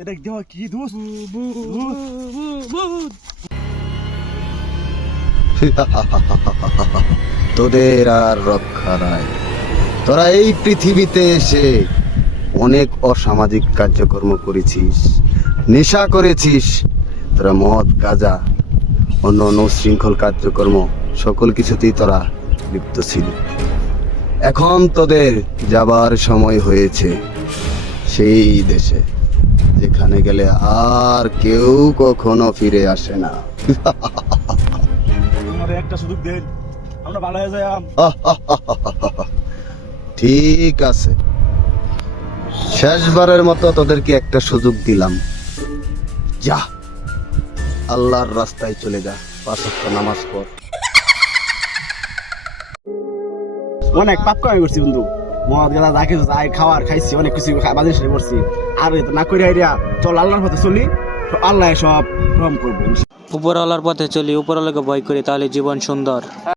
এটা দেওয়া কি দোষ? তোদের আর রক্ষা নাই। তোরা এই পৃথিবীতে এসে অনেক অসামাজিক কার্যক্রম করেছিস, নেশা করেছিস। তোরা মদ, গাঁজা, অন্য শৃঙ্খল কার্যক্রম সকল কিছুতেই তোরা লিপ্ত ছিলি। এখন তোদের যাবার সময় হয়েছে সেই দেশে, যেখানে গেলে আর কেউ কখনো ফিরে আসে না। একটা সুযোগ দেন, আমরা ভালো হয়ে যাই। ঠিক আছে, শেষবারের মতো তোদেরকে একটা সুযোগ দিলাম। যা, আল্লাহর রাস্তায় চলে যা, 5 ওয়াক্ত নামাজ পড়। অনেক পাপ কামাই করছি বন্ধু, মদ গাঁজা যা কিছু যাই খাওয়ার খাইছি, অনেক কিছু বাজে সেরে করছি। আর না করে আইডিয়া চল আল্লাহর পথে চলি, আল্লাহ সব রহম করবো। উপরওয়ালার পথে চলি, উপরওয়ালাকে ভয় করি, তাহলে জীবন সুন্দর।